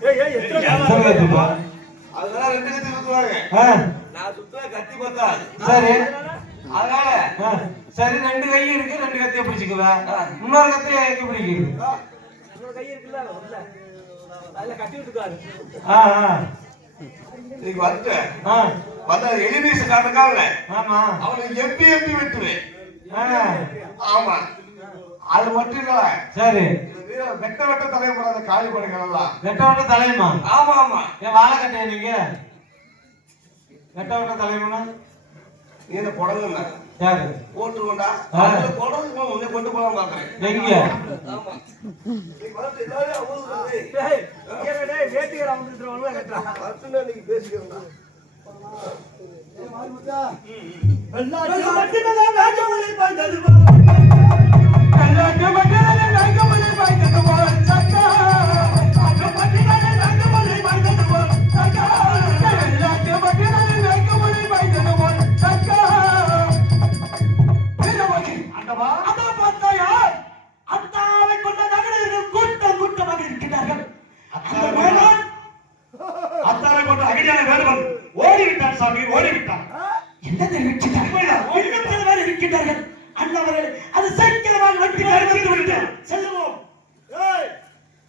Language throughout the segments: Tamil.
அதனால ரெண்டு கத்தி சுத்துவாங்க. நான் சுத்துவேன் கத்தி பார்த்தா. சரி. அதனால சரி ரெண்டு கை இருக்கு, ரெண்டு கத்தியை பிடிச்சுக்குவேன். இன்னொரு கத்தியை எங்க பிடிக்குது? இன்னொரு கை இருக்குல்ல உள்ள. அதுல கட்டி விட்டுக்காரு. நீங்க வந்து வந்தா எலிமிஸ் காட்டுக்கால. ஆமா. அவனை எம்பி விட்டுவேன். ஆமா. அது மட்டும் இல்ல. சரி. வெட்ட தலைமுறை அந்த காளி படைகள் எல்லாம். வெட்ட தலைமா? ஆமா ஆமா. ஏன் வாழை கட்டைய நீங்க? வெட்ட தலைமுனா? நீ என்ன புடங்குங்க? யாரு? போட்டுருவோண்டா. புடங்கு உன்னை கொண்டு போலாம் பாக்குறேன். எங்க? ஆமா. நீ வந்து எல்லாரும் அவுது. டேய், டேய் வேட்டியற வந்துட்டறவங்க கட்டறா. அர்த்தனா நீ பேசிக்கிறடா. எல்லாரும் மட்டுமே வேகமலை பாய்ந்தது போ. எல்லாரும் மட்டுமே வேகமலை பாய்ந்தது போ. சக்கா. எல்லாரும் மட்டுமே வேகமலை பாய்ந்தது போ. சக்கா. எல்லாரும் மட்டுமே வேகமலை பாய்ந்தது போ. சக்கா. அந்தவா அத பார்த்தாயா? அத்தாவை கொண்ட நகரர்கள் கூட்டமாக இருக்கிறார்கள். அந்த வேளாண் அத்தாவை கொண்ட அகடியான வேடுவன் ஓடிவிட்டான் சாமி, ஓடிவிட்டான். என்ன தெரிவிக்கிறார்கள்? இருக்கின்றார்கள் அண்ணவர்கள் அது சீக்கிரமாக வெட்டி விட்டு செல்லுவோம்.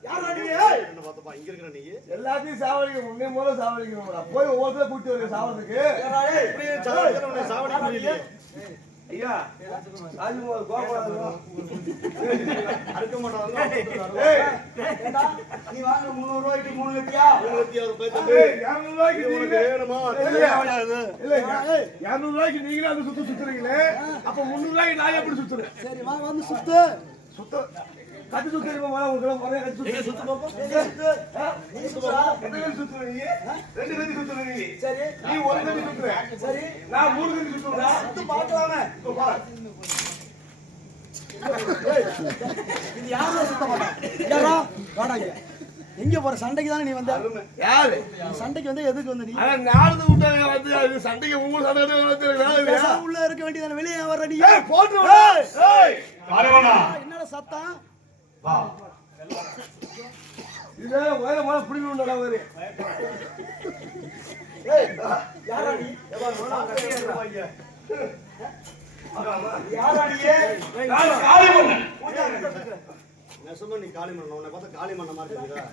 யாரா நீ? என்ன பார்த்தப்பா இங்க இருக்கற நீ? எல்லாத்தையும் சாவடிக்க முன்னே மூல சாவடிக்கணும்டா. போய் ஒவ்வொருத்தர கூட்டி வர சாவதுக்கு. ஏய் இப்படி சாவடிக்கறவனே சாவடிக்க முடியல. ஐயா ராஜ்குமார் கோபாலா அடக்க மாட்டாங்க. ஏய் ஏண்டா நீ வாங்குற 300 ரூபாய்க்கு 3 லட்சம் 3 லட்சம் பேத்து. ஏய் 200 ரூபாய்க்கு உனக்கு வேணுமா? இல்ல 200 ரூபாய்க்கு நீங்களே அந்த சுத்துறீங்களே. அப்ப 300 ரூபாய்க்கு நான் எப்படி சுத்துறேன்? சரி வா வந்து சுத்து. கட்டி சுத்துறீங்க மேல உங்களுக்கு ஒரே கட்டி சுத்து. சுத்து பாப்போம். சுத்து. நீ சுத்துறா? எத்தனை சுத்துறீங்க? ரெண்டு கட்டி சுத்துறீங்க. சரி. நீ ஒரு கட்டி சுத்துற. சரி. நான் மூணு கட்டி சுத்துறேன். சுத்து பார்க்கலாமே. இப்போ பாரு. இது யாரோ சுத்த மாட்டாங்க. யாரோ வாடாங்க. எங்க போற சண்டைக்கு தானே நீ வந்த? யாரு? சண்டைக்கு வந்து எதுக்கு வந்த நீ? அட நாளது விட்டாங்க வந்து அது சண்டைக்கு உங்க சண்டைக்கு வந்து வேற உள்ள இருக்க வேண்டியதானே வெளிய வர நீ. ஏய் போட்டு வா. ஏய் காரவனா. என்னடா சத்தம்? வா. இது வேற மழை புடிங்கடா வேற. ஏய் யாரா நீ? எவா நோனா கட்டியறா வாங்க. யாரா நீ? நான் காளிமன். நான் சொன்ன நீ காளிமன். உன்னை பார்த்தா காளிமன் மாதிரி இருக்குடா.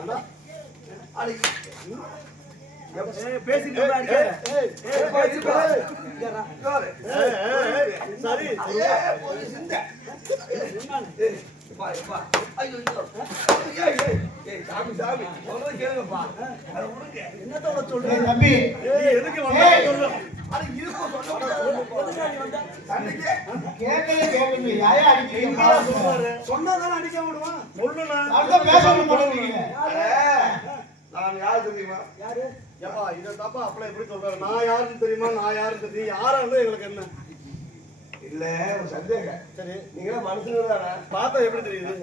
அண்ணா. அடி. ஏய் பேசிட்டு இருக்க. ஏய் சரி. போய் சிந்த. பா ஐயோ ஏய் சாமி சொல்றது கேளுங்கப்பா. அத உடுங்க. என்னத்தோட சொல்றீங்க தம்பி? ஏய் எதுக்கு வந்தா சொல்ற? அட இருப்போ சொல்லுங்க. வந்த சண்டைக்கு கேட்கல யாயா அடிக்கிறீங்க? சொன்னதான அடிக்க விடுவான். சொல்லுனா அத பேசாம போறீங்க. நான் யார் தெரியுமா? யாரு? ஏப்பா இத தப்பா அப்ளை எப்படி சொல்றாரு? நான் யாருன்னு தெரியுமா? நான் யாருன்னு தெரியும். யாரா இருந்தா உங்களுக்கு என்ன? இல்ல ஒரு சந்தேகம். சரி நீங்க மனுஷங்க தானே? பார்த்தா எப்படி தெரியுது?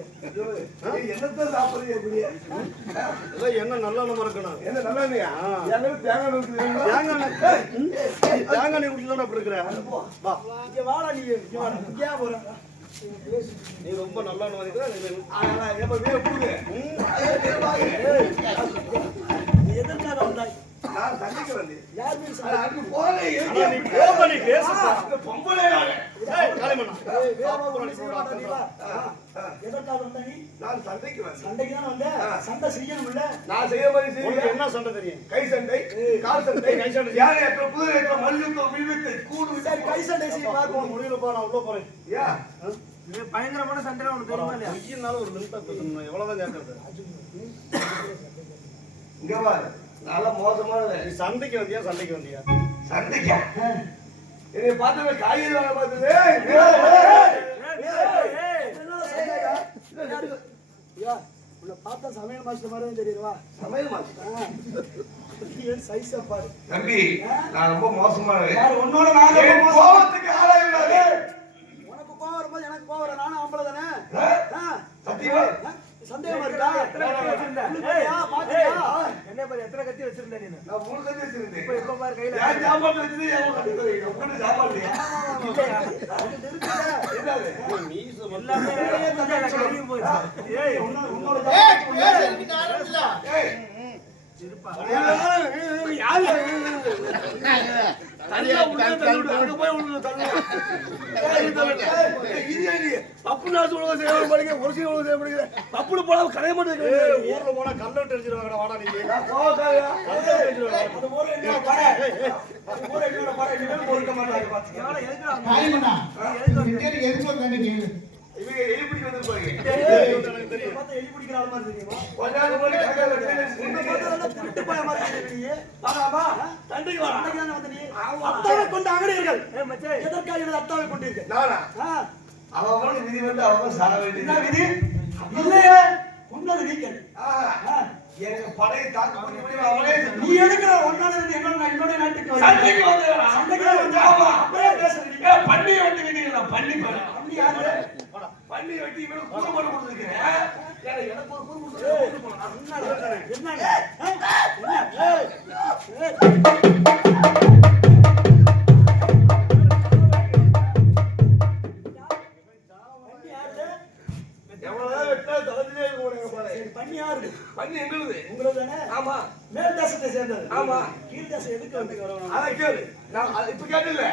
என்னத்த சாப்பிடுறீங்க எப்படி? எல்லாம் என்ன நல்ல நம்ம இருக்கணும். என்ன நல்ல எண்ணெயா? எங்க தேங்காய் ஊத்தி தேங்காய் எண்ணெய் ஊத்தி தான் இருக்கற. வா இங்க வாடா நீ. இங்க வாடா. இங்க போற. நீ ரொம்ப நல்லவன் மாதிரி. ஆனா எப்ப வீட போடு. நீ எதற்காக வந்தாய்? நான் சண்டைக்கு வந்தேன். யார் மீன் சண்டை? அங்க போறே எங்க நீ கோபம் நீ பேசுடா. இந்த பொம்பளை நானே. ஏய் காளிமண்ணா. ஏய் வேறோட சொல்றாடா நீ வா. எதற்காக வந்த நீ? நான் சண்டைக்கு வந்தேன். சண்டைக்கு தான் வந்த? சண்டை செய்யணும்ல. நான் செய்ய மாதிரி செய்ய. உனக்கு என்ன சண்டை தெரியும்? கை சண்டை, கால் சண்டை, கை சண்டை. யாரே ஏற்ற குதிரை ஏற்ற மல்யுத்தம் வில்வித்தை கூடு. சரி கை சண்டை செய்ய பாப்போம். முடியலப்பா நான் உள்ள போறேன். யா இது பயங்கரமான சண்டை உனக்கு தெரியுமா இல்லையா? ஐயனால ஒரு லிமிட்டா பேசணும். எவ்வளவுதான் கேக்குறது? இங்க வா. நல்ல மோசமான நீ சண்டைக்கு வந்தியா? சண்டைக்கா? என்னை பார்த்தவே காய்கறி வாங்க பார்த்தது. உன்னை பார்த்தா சமையல் மாஸ்டர் மாதிரி தெரியுதுவா? சமையல் மாஸ்டர் சைஸா பாரு தம்பி. நான் ரொம்ப மோசமானவன். யார் உன்னோட? நான் ரொம்ப கோவத்துக்கு ஆளாயிடாதே. உனக்கு கோவம் வரும்போது எனக்கு கோவம் வர. நானும் ஆம்பளை தானே. சத்தியமா சந்தேகமா இருக்கா? என்ன கட்டியா பாரு எத்தனை கத்தி வச்சிருந்த நீ நான் 3 கத்தி வச்சிருந்தேன் இப்ப பாரு கையில யார் சாப்பாடு வச்சது எவன் கட்டி தரீங்க உங்க சாப்பாடு இல்லையா என்னது நீ எல்லாமே தண்டையில கறியும் போச்சு ஏய் உன்னோட ஏய் இருப்பா யாரு தனியா உள்ள தள்ளுடு அங்க போய் உள்ள தள்ளு இது பப்பு நாள் உலக சேவை படிக்க ஒரு சில உலக சேவை படிக்க பப்புல போனா கரைய மாட்டேங்குது ஊர்ல போனா கல்ல விட்டு அடிச்சிருவாங்கடா வாடா நீ போகாதயா கல்ல விட்டு அடிச்சிருவாங்க அந்த ஊர்ல என்ன பாரு அந்த ஊர்ல என்ன பாரு இன்னும் பொறுக்க மாட்டாங்க பாத்தீங்க எவ்வளவு எதுக்குடா காயமண்ணா எதுக்கு வந்தானே கேளு இவங்க எலி பிடிக்க வந்திருப்பாங்க எனக்கு தெரியும் பார்த்தா எலி பிடிக்கிற ஆளு மாதிரி தெரியுமா கொஞ்ச நாள் முன்னாடி கங்கா உன்னை வெட்டி பார்த்தா நல்லா திருட்டு பையன் மாதிரி தெரியுது நீ வாடாமா தண்டைக்கு வாடா அன்னைக்கு தானே வந்த நீ அத்தாவை கொண்டு அகடியர்கள் மச்சான் எதற்காக எனது அத்தாவை கொண்டீர்கள் நானா ஆ அவன் விதி வந்து அவன் சாக வேண்டியது என்ன விதி இல்லையே கொண்டது நீங்கள் எனக்கு படையை தாக்கு முடியும் அவனே நீ எடுக்கிற ஒன்னால இருந்து என்னோட நாட்டுக்கு வந்து சண்டைக்கு வந்தேடா சண்டைக்கு வந்து ஆமா அப்படியே பேசுறீங்க பண்ணி வெட்டி விட்டீங்களா பண்ணி பாரு அப்படி யாரு பண்ணி வெட்டி இவனுக்கு கூறு போட்டு கொடுத்துருக்கேன் எனக்கு ஒரு கூறு என்னங்க என்ன ஏய் எவ்வளவுதான் வெட்டா தலைஞ்சிலே போடுங்க பாரு பண்ணி யாரு பண்ணி எங்களுது உங்களுக்கு தானே ஆமா மேல் தேசத்தை சேர்ந்தது ஆமா கீழ் தேசம் எதுக்கு வந்து வரணும் அத கேளு நான் இப்ப கேட்டில்ல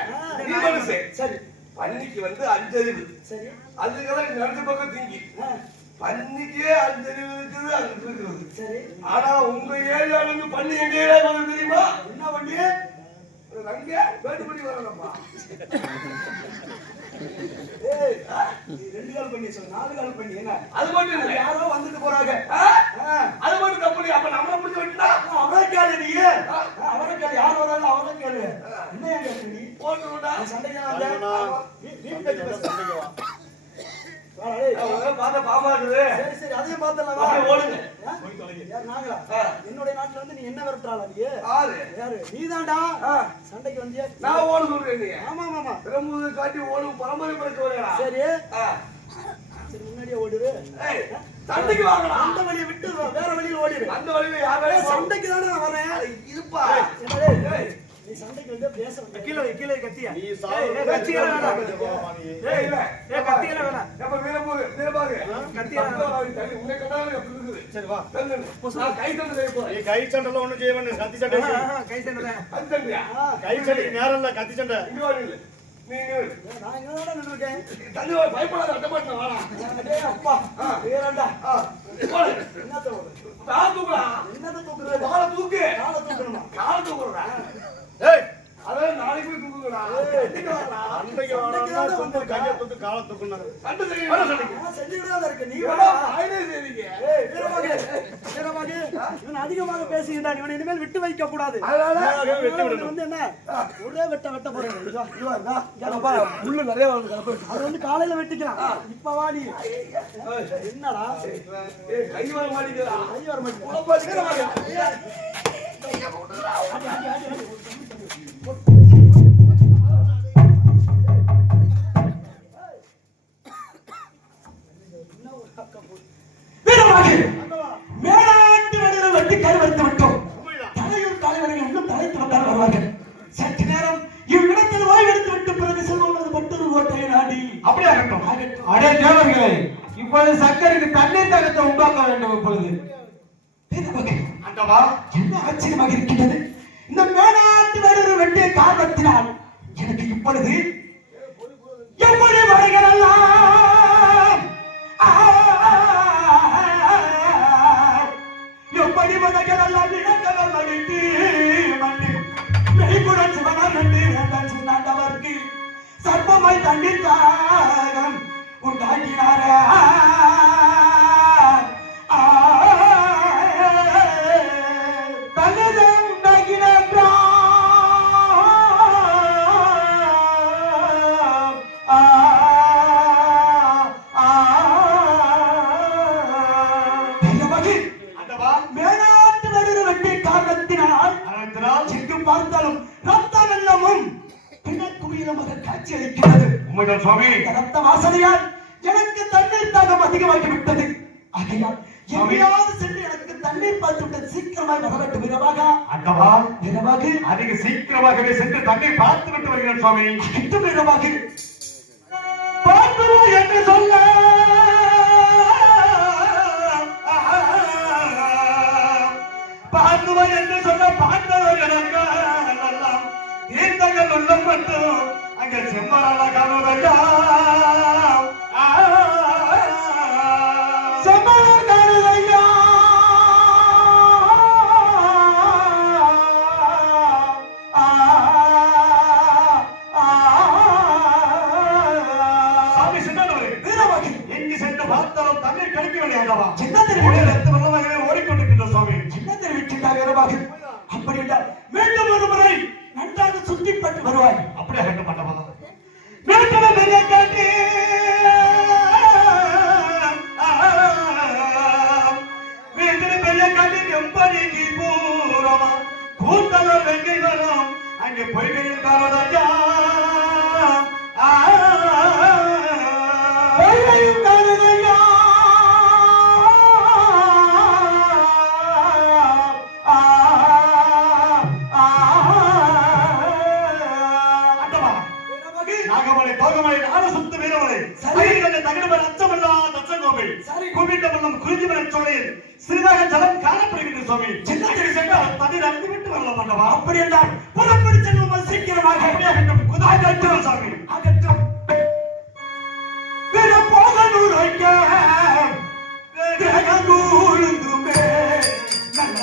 நீ மனுஷே சரி பன்னிக்கு வந்து 5 அறிவு சரி அதுக்கெல்லாம் நடந்து பக்கம் திங்கி ஆ, பன்னிக்கே 5 அறிவு இருக்குது அது இருக்குது சரி ஆனா உங்க ஏரியால இருந்து பன்னி எங்க ஏரியாவுக்கு வந்து தெரியுமா என்ன பண்ணி அங்க வேட்டுப்படி வரணும்ப்பா ஏய் நீ 2 கால் பண்ணி சொல்ல 4 கால் பண்ணி என்ன அது மட்டும் இல்ல யாரோ வந்துட்டு போறாங்க அது மட்டும் தப்பு இல்ல அப்ப நம்மள பிடிச்சு வெட்டினா அவரை கேளு நீ அவரை கேளு யார் வராங்க அவரை கேளு என்ன ஏன் கேளு நீ போட்டு விட்டா சண்டைக்கு வந்த நீ பேச்சு பேச சண்டைக்கு வா வா டேய் அவங்க பார்த்த பாப்பா இருக்குது சரி சரி அதையும் பார்த்தலாம் அப்படியே ஓடுங்க யார் நாங்களா என்னோட நாட்டுல வந்து நீ என்ன விரட்டுறாளா நீ யாரு யாரு நீதான்டா சண்டைக்கு வந்தியா நான் ஓட சொல்றேன் நீ ஆமா ஆமா பிரம்மு காட்டி ஓடும் பரம்பரை படுக்க வரேடா சரி சரி முன்னாடியே ஓடுரு ஏய் சண்டைக்கு வாங்கடா அந்த வழியை விட்டு வேற வழியில ஓடிரு அந்த வழியில யாரே சண்டைக்கு தானே நான் வரேன் இருப்பா ஏய் நீ சண்டைக்கு வந்து பேச கீழே கத்தியா நீ கத்தியா வேணாம் ஏய் இல்ல கத்தியா வேணாம் எப்ப வீரபாகு கத்தியா தள்ளி உன்னை கண்டாலும் எப்படி இருக்குது சரி வா தள்ளு நான் கை தள்ளு செய்ய போறேன் நீ கை சண்டைல ஒண்ணும் செய்ய வேண்டாம் கத்தி சண்டை கை சண்டை அது தள்ளியா கை சண்டைக்கு நேரம் இல்ல கத்தி சண்டை இங்க வா இல்ல நீ நான் எங்க தான் நின்னுட்டேன் தள்ளி வா பயப்படாத அட்ட மாட்டேன் வாடா டேய் அப்பா வீரண்டா போடு என்னத்த ஓடு கால் தூக்குடா என்னத்த தூக்குறது கால தூக்கு கால தூக்கணுமா கால தூக்குறடா ஏய் அதான் நாளைக்கு போய் தூக்குங்கடா கட்டிட்டு வாடா அன்னைக்கு வாடா வந்து கையை தொட்டு காலை தூக்குனாங்க கண்டு செய்யணும் நான் செஞ்சுக்கிட்டு இருக்கு நீ நீ வாடா ஆயினே செய்றீங்க ஏய் வீரபாகு இவன் அதிகமாக பேசுகிறான் இவனை இனிமேல் விட்டு வைக்க கூடாது அதனால வெட்டி விடணும் வந்து என்ன ஒரே வெட்ட போறேன் முள்ளு நிறைய வருது கலப்பு அது வந்து காலையில வெட்டிக்கலாம் இப்ப வா நீ என்னடா ஏய் கை வர மாட்டேங்குதா கை வர மாட்டேங்குது. உடம்பு வீரபாகு மேலாட்டு வடிவில் வெட்டி கருவறுத்து விட்டோம் தலையூர் தலைவர்கள் இன்னும் தலைத்து வந்தால் வருவார்கள் சற்று நேரம் இவ்விடத்தில் ஓய்வெடுத்து விட்டு பிறகு செல்வோம் மற்றொரு ஓட்டையை நாடி அப்படியே ஆகட்டும் அடே தேவர்களே இப்பொழுது சக்கரைக்கு தண்ணீர் தகத்தை உண்டாக்க வேண்டும் இப்பொழுது வீரபாகு அண்டவா என்ன ஆச்சரியமாக இருக்கின்றது இந்த மேலாட்டு வடிவில் வெட்டிய காரணத்தினால் எனக்கு இப்பொழுது எப்படி வருகிறல்லாம் எப்படி வகைகளெல்லாம் இடங்கள் மடித்து மண்டி மெய்குடன் சிவனார் கண்டு வேண்டாம் சொன்னாண்டவர்க்கு சர்ப்பமாய் தண்ணீர் தாகம் உண்டாக்கினாரே தன்னிடம் உண்டாக்கினார் அண்டவா மேலாட்டு நடுவர் வெட்டிய காரணத்தினால் எங்கு பார்த்தாலும் ரத்த வெள்ளமும் பிணக்குயிலமாக காட்சி அளிக்கிறது. உண்மைதான் சுவாமி இந்த ரத்த வாசனையால் எனக்கு தண்ணீர் தாகம் அதிகமாகி விட்டது. ஆகையால் எங்கேயாவது சென்று எனக்கு தண்ணீர் பார்த்து விட்டு சீக்கிரமாய் வர வேண்டும் வீரமாக. அண்டவா வீரமாக அதிக சீக்கிரமாகவே சென்று தன்னை பார்த்து விட்டு வருகிறேன் சுவாமி. அகிட்டும் வீரமாக பார்த்துவா என்று சொல்ல பார்த்துவா என்று சொல்ல பார்த்தவர் எனக்கு எல்லாம் ஈர்த்தங்கள் உள்ளம் மட்டும் அங்கே செம்மரால காணுதையா செம்மரா காணுதையா சாமி சின்னவரே வீரவாகி எங்கு சென்று பார்த்தாலும் தண்ணீர் கிடைக்கவில்லை அல்லவா? சின்ன தெருவில் ஓடிக்கொண்டிருக்கின்ற சுவாமி. சின்ன தெரிவிக்கின்றார் வீரவாகி. அப்படி என்றால் மீண்டும் ஒரு முறை நன்றாக சுத்திப்பட்டு வருவாய். அப்படியே வேண்டும் மண்டபம் மீண்டும் பெரிய காட்டி மீண்டும் பெரிய காட்டி எப்படி பூரமா கூட்டங்கள் வெங்கை வரும் அங்கே பொய்கையில் காணதா பொய்கையில் காணதையா நாகமலை தோகமலை நாரசுத்து வீரமலை சரீரங்கள் தகடுமலை அச்சமல்லா தச்சங்கோமை கூப்பிட்டமல்லம் குறிஞ்சிமலை சோலையில் சிறிதாக ஜலம் காணப்படுகின்ற சுவாமி. சின்னத்திரி சென்றால் தண்ணீர் அழுந்து விட்டு வரலாம் அல்லவா? அப்படி என்றால் புறப்படி செல்வோம் சீக்கிரமாக. அகற்றும் சுவாமி அகற்றும் பிற போகனூர் வைக்க கிரகங்கூழுந்துமே நல்ல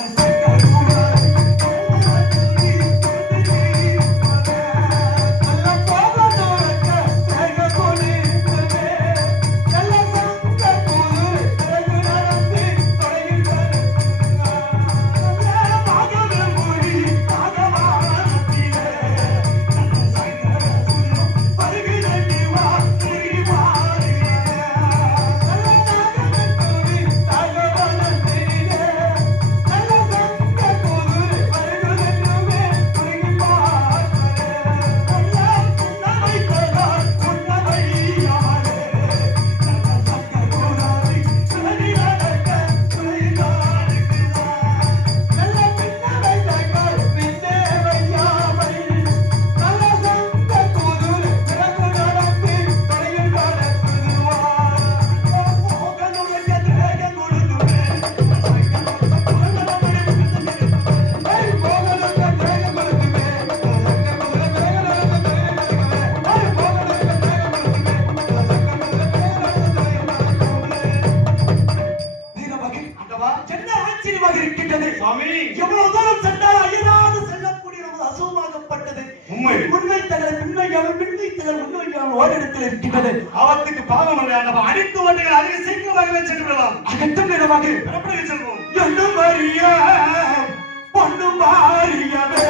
எவ்வளவு தூரம் சென்றால் அயராது செல்லக்கூடிய நமது அசுவமாகப்பட்டது உண்மை தகவல் பின்னை தகவல் உண்மை ஓரிடத்தில் இருக்கின்றது. அவத்துக்கு பாவம் அல்ல அனைத்து வண்டிகள் அதிக சீக்கிரமாகவே சென்று விடலாம். அகற்றும் இடமாக புறப்பட செல்வோம். என்னும் அறிய பொண்ணும் அறியவே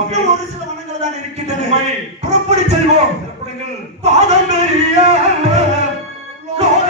இன்னும் ஒரு சில வனங்கள் தான் இருக்கின்றன. புறப்படி செல்வோம். பாதம் பெரிய லோகநாயகி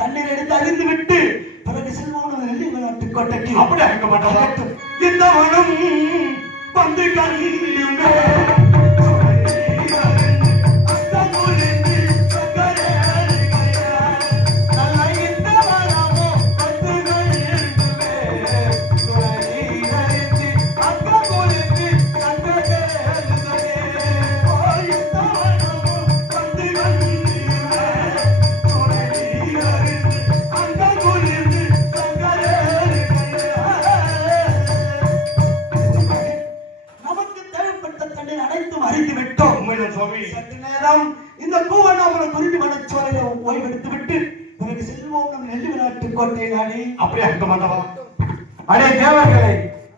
தண்ணீர் எடுத்து அறிந்து விட்டு பிறகு செல்வோம் நெல்லி விளையாட்டு கோட்டைக்கு. அப்படி அழைக்க மாட்டோம். இந்த வனம் வந்து கண்ணியுமே இந்த பூவண்ணாமலை குறிஞ்சி வனச்சோலையில ஓய்வெடுத்து விட்டு பிறகு செல்வோம் நம் நெல்லி விளையாட்டு கோட்டை நாடி. அப்படியே அங்க மாட்டவா. அடே தேவர்களே,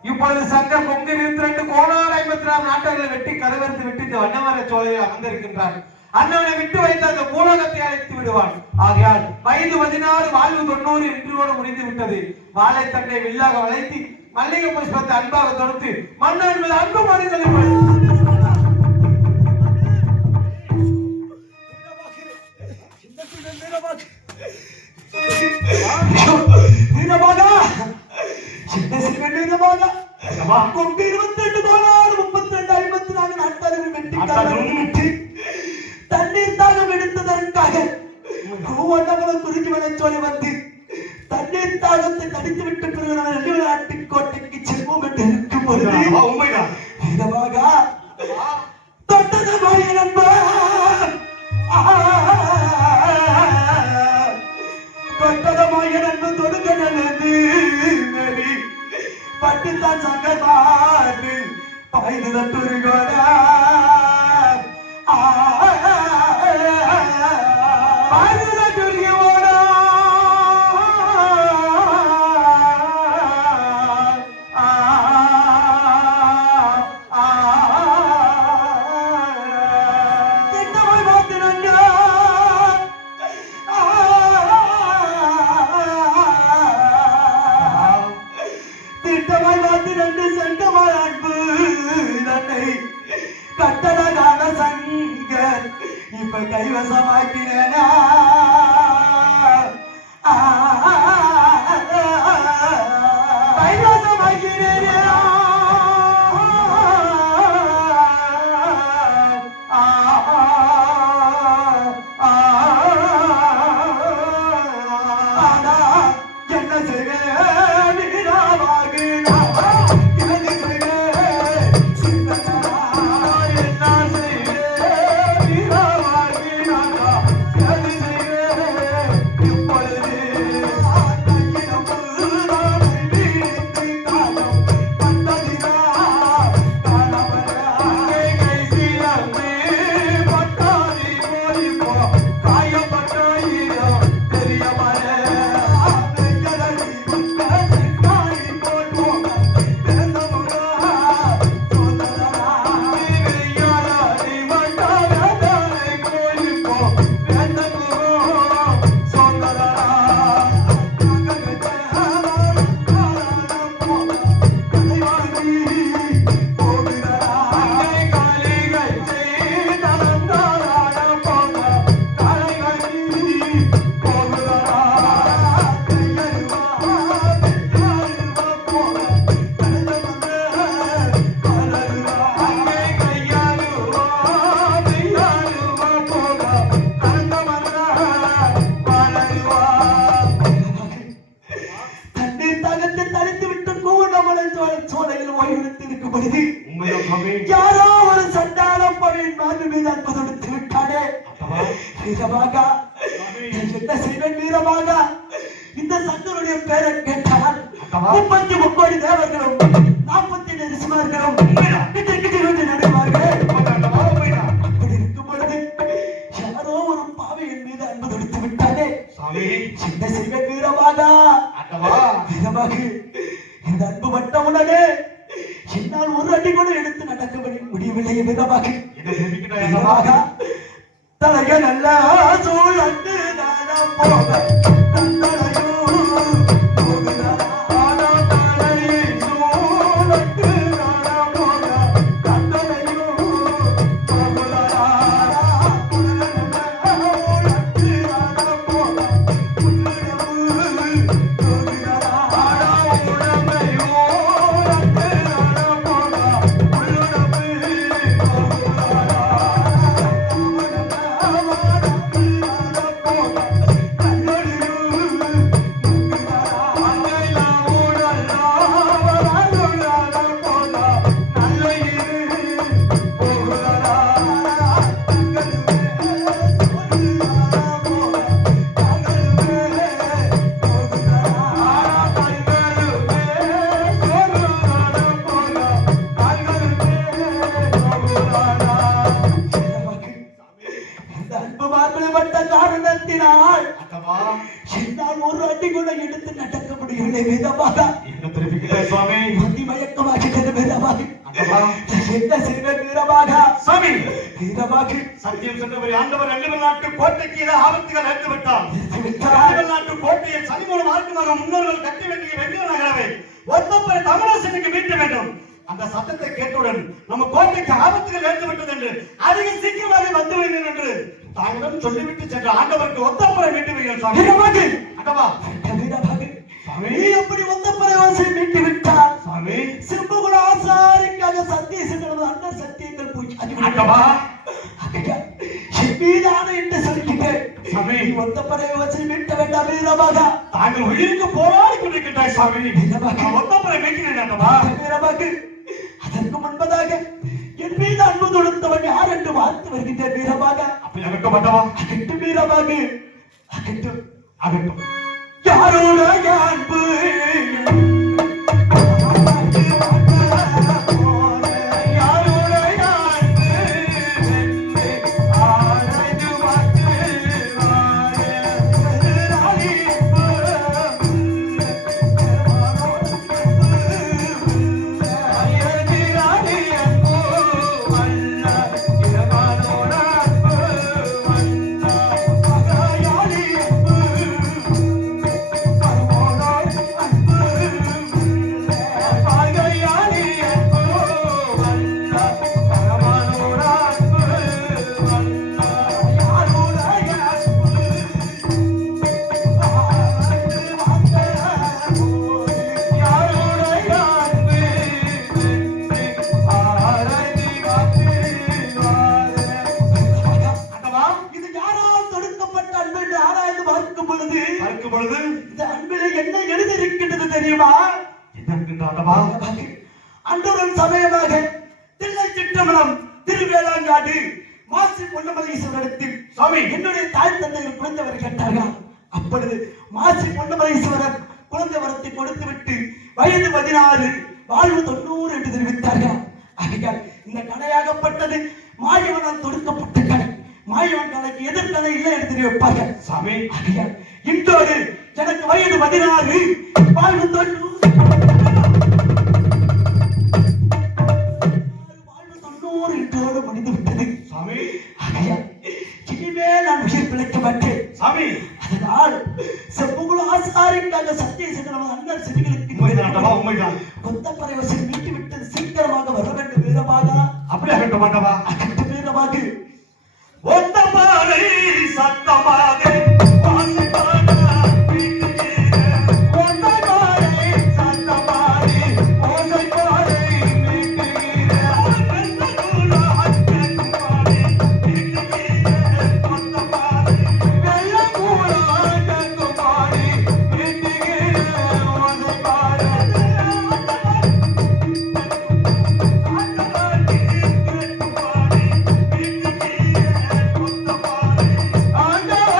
இப்பொழுது சங்கம் பொங்கி 22 கோணார் 54 நாட்டங்களை வெட்டி கருவறுத்து விட்டு இந்த வண்ணமர சோலையில் அமர்ந்திருக்கின்றான். அண்ணவனை விட்டு வைத்த அந்த பூலோகத்தை அழைத்து விடுவான். ஆகையால் வயது 16 வாழ்வு 90 இன்றோடு முடிந்து விட்டது. வாழை தண்டை வில்லாக வளைத்து மல்லிகை புஷ்பத்தை அன்பாக தொடுத்து மன்னன் மீது அன்பு மனிதனை கொண்டு 22 கோணார் 32 54 நாட்களில் வெட்டி தண்ணீர் தாகம் எடுத்ததற்காக பூவண்ணாமலை குறிஞ்சி வனச்சோலை வந்து தண்ணீர் தாகத்தை தடித்து விட்டு பிறகு நாம் நெல்லி விளையாட்டு கோட்டைக்கு செல்வோம் என்று இருக்கும் பொழுது தொட்டது மாய நண்பன் தொட்டதமாய நண்பன் தொடுக்க நல்லது நெறி பட்டுத்தான் சங்கமாறு பாய்ந்து தட்டுருகோடா பாய்ந்து தட்டுருகோடா என்னமாய் மாத்தினங்க திட்டமாய் மாத்தினங்க சங்கமாய் அன்பு தன்னை வீரபாகா என்ன செய்வேன் வீரபாகா இந்த சங்கருடைய பேரை கேட்டால் 33 கோடி தேவர்களும் 40 ரிஷிமார்களும் கிட்ட நடுவார்கள். அப்படி இருக்கும் பொழுது யாரோ ஒரு பாவை என் மீது அன்பு தொடுத்து விட்டானே என்ன செய்வேன் வீரபாகா வீரபாகு இந்த அன்பு வட்டவுடனே என்னால் ஒரு அடி கூட எடுத்து நடக்க முடியவில்லை வீரபாகு வீரபாகா தலைய நல்ல சூழட்டு நானா போக காரணத்தினால் என்னால் ஒரு அடி கூட எடுத்து நடக்க முடியவில்லை வீரபாகா மயக்கமாகிட்டது வீரபாகு என்ன செய்வேன் வீரபாகா சாமி வீரபாகு சத்தியம் சொன்னவர் ஆண்டவர் அண்ணுவல் நாட்டு கோட்டைக்கு ஆபத்துகள் எடுத்து விட்டார். அண்ணுவல் நாட்டு கோட்டையை சனிமூலம் மார்க்கமாக முன்னோர்கள் கட்டி வேண்டிய வெங்கல நகரவை ஒத்தப்பரை தமிழரசனுக்கு மீட்க வேண்டும். அந்த சத்தத்தை கேட்டவுடன் நம்ம கோட்டைக்கு ஆபத்துகள் எடுத்து விட்டது என்று அதிக சீக்கிரமாக வந்து விடுங்கள் என்று தாங்களிடம் சொல்லிவிட்டு சென்ற ஆண்டவருக்கு ஒத்தப்பரை மீட்டு விடுங்கள் சாமி. வீரபாகு அக்கவா வீரபாகு நீ எப்படி ஒத்தப்பரை வாசி மீட்டு விட்டார் சாமி சிம்புகுல ஆசாரிக்காக சத்தியசங்களது அண்ணன் சத்தியங்கள் போய் அக்கவா மீதான என்று சொல்லிக்கிட்டேன் சாமி ஒத்தப்பரை வாசி மீட்ட வேண்டாம் வீரபாகா தாங்கள் உயிருக்கு போராடி கொண்டிருக்கின்றாய் சாமி. வீரபாகு ஒத்தப்பரை மீட்டினேன் அக்கவா வீரபாகு அதற்கு முன்பதாக என் மீது அன்பு தொடுத்தவன் யார் என்று பார்த்து வருகின்ற வீரபாகா அப்படி அகட்டப்பட்டவா அகட்டும் வீரபாகு அகட்டும் அகட்டும் யாரோட அன்பு அன்றுடன் சமயமாக தில்லை சிற்றம்பலம் திருவேளாங்காடு மாசி பொன்னமலீஸ்வரத்தில் சுவாமி என்னுடைய தாய் தந்தையில் குழந்தைவர் கேட்டார்கள். அப்பொழுது மாசி பொன்னமலீஸ்வரர் குழந்தை வரத்தை கொடுத்து விட்டு வயது 16 வாழ்வு 90 என்று தெரிவித்தார்கள். ஆகையால் இந்த கடையாகப்பட்டது மாயவனால் தொடுக்கப்பட்ட கடை. மாயவன் கடைக்கு எதிர்கடை இல்லை என்று தெரிவிப்பார்கள் சாமி. ஆகையால் இன்றோடு எனக்கு வயது 16 வாழ்வு 90 இன்றோடு முடிந்து விட்டது சாமி. ஆகையால் இனிமேல் நான் உயிர் பிழைக்க மாட்டேன் சாமி. அதனால் செப்புகுல ஆசாரிக்காக சத்தியசேகரம் அண்ணன் செடிகளுக்கு உண்மைதான் கொத்தப்பறை வசதி மீட்டு விட்டது சீக்கிரமாக வர வேண்டும் வீரமாக அப்படி அகட்ட மாட்டவா அகட்டு வீரமாக ஒத்தப்பாறை சத்தமாக ஆண்டவா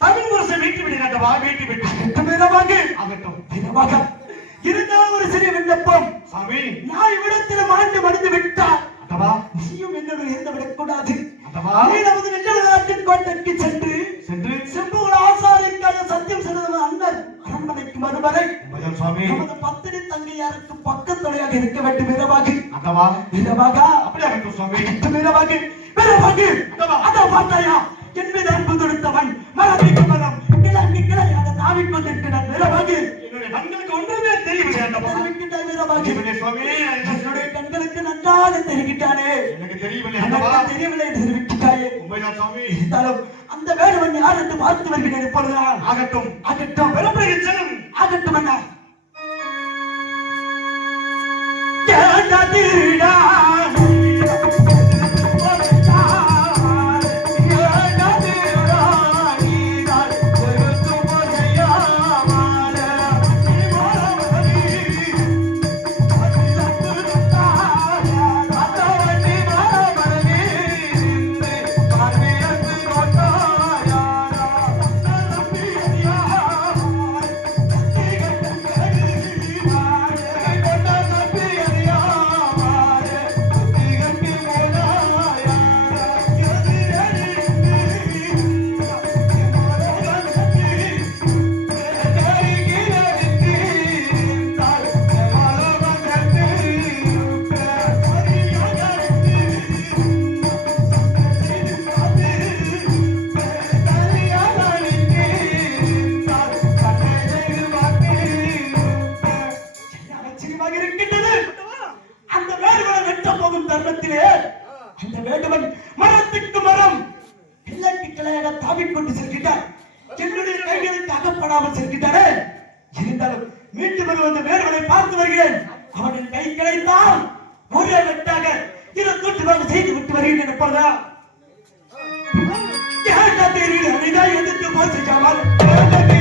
தமிழ் முரசை வீட்டு விடு கட்டவா வீட்டு விட்டு ஆகட்டும் வீரமாக ஆகட்டும் வீரமாக இருந்தாலும் ஒரு சிறிய விண்ணப்பம் சாமி நான் இவ்விடத்தில் மாண்டு மடிந்து விட்டார் அதவா நீயும் என்னோட இருந்து விடக்கூடாது அதவா நீ நமது வெள்ளநாட்டின் கோட்டைக்கு சென்று செம்புகள் ஆசாரிக்காக சத்தியம் செய்த அண்ணன் அரண்மனைக்கு வருவரை சுவாமி நமது பத்தினி தங்கையாருக்கு பக்கத்துணையாக இருக்க வேண்டும் வீரமாக அதவா வீரமாக அப்படியே ஆகட்டும் சுவாமி வீரமாக வீரமாக அதோ பார்த்தாயா என் மீது அன்பு தொடுத்தவன் மரபிக்கு மரம் கிழக்கு கிளையாக தாவிக் கொண்டிருக்கிறான் வீரமாக என்னுடைய கண்களுக்கு ஒன்றுமே தெரியவில்லை தெரிவிக்கின்றான் வீரமாக என்னுடைய கண்களுக்கு நன்றாக தெரிவிக்கின்றானே எனக்கு தெரியவில்லை தெரிவிக்கின்றாயே உண்மைதான் சுவாமி இருந்தாலும் அந்த வேடுவன் யார் என்று பார்த்து வருகிறேன் இப்பொழுது ஆகட்டும் ஆகட்டும் விளம்பரம் ஆகட்டும் அண்ணா அந்த வேடுவன் மரத்துக்கு மரம் கிழக்கு கிளையாக தாவிக் கொண்டு செல்கிறார் என்னுடைய கைகளுக்கு அகப்படாமல் செல்கிறாரே இருந்தாலும் மீண்டும் வருவது வேடுவனை பார்த்து வருகிறேன் அவனின் கை கிடைத்தால் ஒரே வெட்டாக இரு தூட்டுவாக செய்து விட்டு வருகிறேன் எப்பொழுதா எதிர்த்து போச்சுக்காமல்